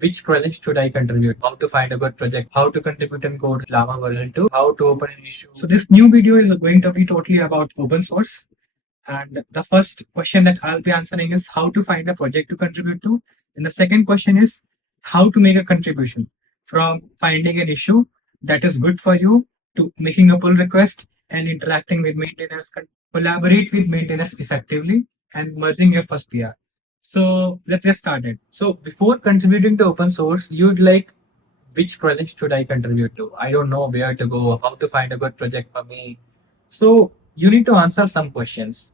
which project should I contribute, how to find a good project, how to contribute in code, Llama version 2, how to open an issue. So this new video is going to be totally about open source. And the first question that I'll be answering is how to find a project to contribute to. And the second question is how to make a contribution from finding an issue that is good for you to making a pull request and interacting with maintainers, collaborate with maintainers effectively, and merging your first PR. So let's get started. So before contributing to open source, you'd like which project should I contribute to? I don't know where to go, how to find a good project for me. So you need to answer some questions.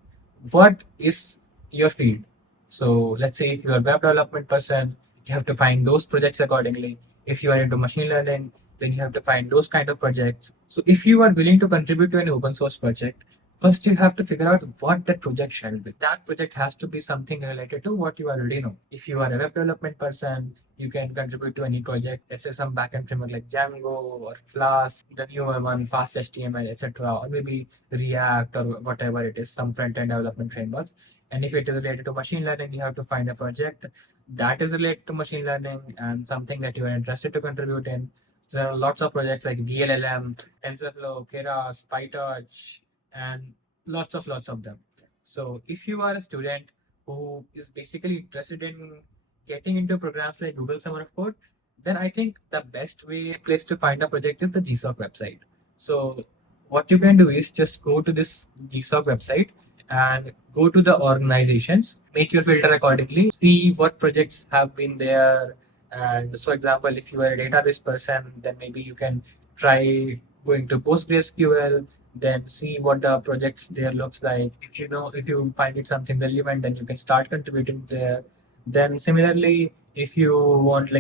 What is your field? So let's say if you are a web development person, you have to find those projects accordingly. If you are into machine learning, then you have to find those kind of projects. So if you are willing to contribute to an open source project, first you have to figure out what that project shall be. That project has to be something related to what you already know. If you are a web development person, you can contribute to any project. Let's say some backend framework like Django or Flask, the newer one, Fast HTML, etc., or maybe React or whatever it is, some front-end development frameworks. And if it is related to machine learning, you have to find a project that is related to machine learning and something that you are interested to contribute in. There are lots of projects like VLLM, TensorFlow, Keras, PyTorch, and lots of them. So if you are a student who is basically interested in getting into programs like Google Summer of Code, then I think the best place to find a project is the GSoC website. So what you can do is just go to this GSoC website and go to the organizations, make your filter accordingly, see what projects have been there. And so example, if you are a database person, then maybe you can try going to PostgreSQL, then see what the projects there looks like. If you find it something relevant, then you can start contributing there. Then similarly, if you want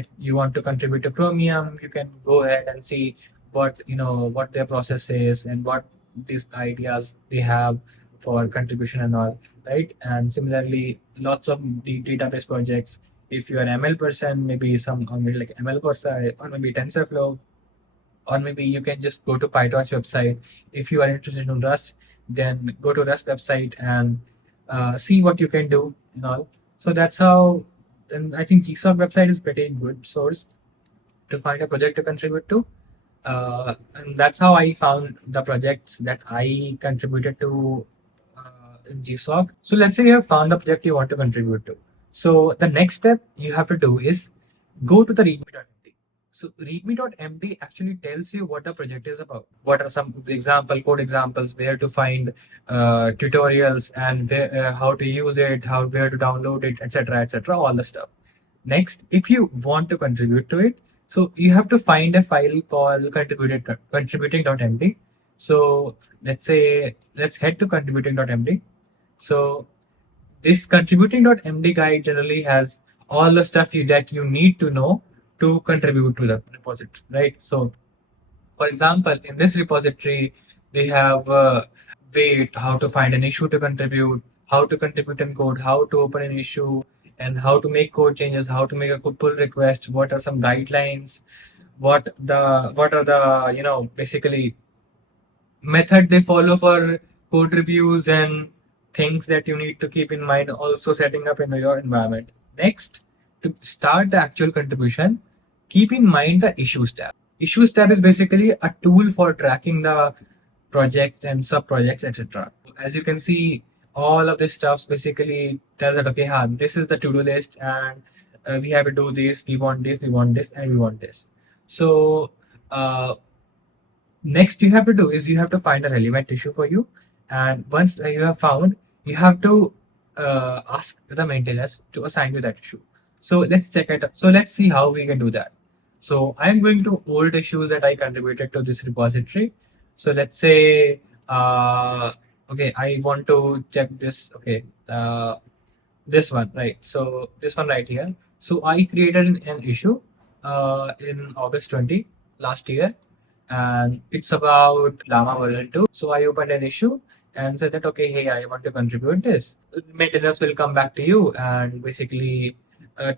to contribute to Chromium, you can go ahead and see what their process is and what these ideas they have for contribution and all, right? And similarly, lots of database projects. If you are an ML person, maybe some or maybe like ML Corsa or maybe TensorFlow, or maybe you can just go to PyTorch website. If you are interested in Rust, then go to Rust website and see what you can do and all. So that's how. And I think GSoC website is pretty good source to find a project to contribute to. And that's how I found the projects that I contributed to in GSoC. So let's say you have found a project you want to contribute to. So the next step you have to do is go to the readme.md. So readme.md actually tells you what the project is about. What are some code examples, where to find tutorials, and how to use it, where to download it, etc., all the stuff. Next, if you want to contribute to it, so you have to find a file called contributing.md. So let's head to contributing.md. So this contributing.md guide generally has all the stuff that you need to know to contribute to the repository, right? So for example, in this repository, they have way how to find an issue to contribute, how to contribute in code, how to open an issue, and how to make code changes, how to make a pull request, what are some guidelines, what are the basically method they follow for code reviews and things that you need to keep in mind also setting up in your environment. Next, to start the actual contribution, keep in mind the issues tab. Issues tab is basically a tool for tracking the projects and sub projects, etc. As you can see, all of this stuff basically tells that okay, this is the to-do list, and we have to do this, we want this, we want this, and we want this. So uh, next you have to do is you have to find a relevant issue for you, and once you have found, you have to ask the maintainers to assign you that issue. So let's check it. So let's see how we can do that. So I'm going to old issues that I contributed to this repository. So let's say okay, I want to check this. Okay, this one, right? So this one right here. So I created an issue in August 20 last year, and it's about Llama version 2. So I opened an issue and said that okay, hey, I want to contribute this. Maintainers will come back to you and basically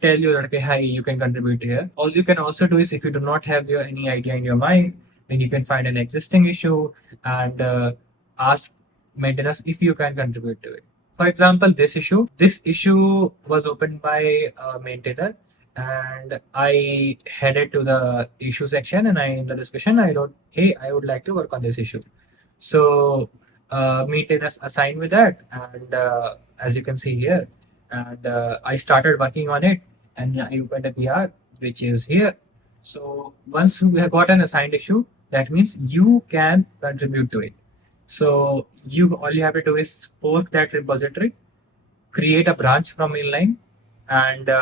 tell you that okay, hi, you can contribute here. All you can also do is if you do not have any idea in your mind, then you can find an existing issue and ask maintainers if you can contribute to it. For example, this issue was opened by a maintainer, and I headed to the issue section, and in the discussion I wrote, "Hey, I would like to work on this issue." So maintenance assigned with that, and as you can see here, and I started working on it, and I opened a PR which is here. So once you have got an assigned issue, that means you can contribute to it. So you all you have to do is fork that repository, create a branch from inline, and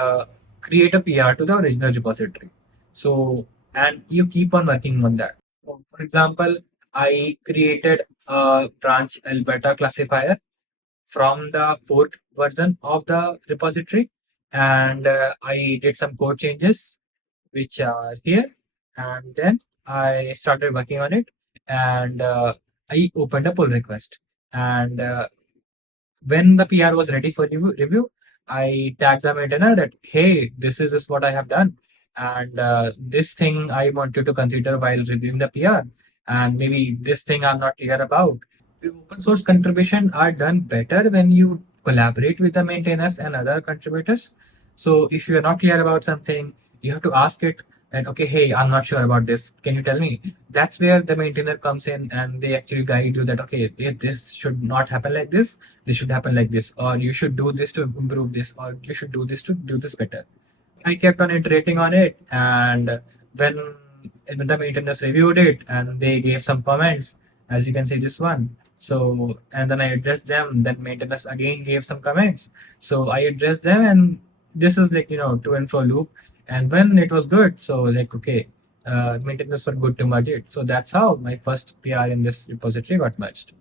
create a PR to the original repository. So, and you keep on working on that. So, for example, I created a branch Alberta classifier from the fork version of the repository, and I did some code changes which are here, and then I started working on it, and I opened a pull request, and when the PR was ready for review, I tagged the maintainer that, hey, this is what I have done. And this thing I want you to consider while reviewing the PR. And maybe this thing I'm not clear about. The open source contribution are done better when you collaborate with the maintainers and other contributors. So if you are not clear about something, you have to ask it and okay, hey, I'm not sure about this. Can you tell me? That's where the maintainer comes in and they actually guide you that okay, this should not happen like this should happen like this, or you should do this to improve this, or you should do this to do this better. I kept on iterating on it, and when the maintainers reviewed it and they gave some comments, as you can see this one. So and then I addressed them. Then maintainers again gave some comments. So I addressed them, and this is like to and fro loop. And when it was good, so like okay, maintainers were good to merge it. So that's how my first PR in this repository got merged.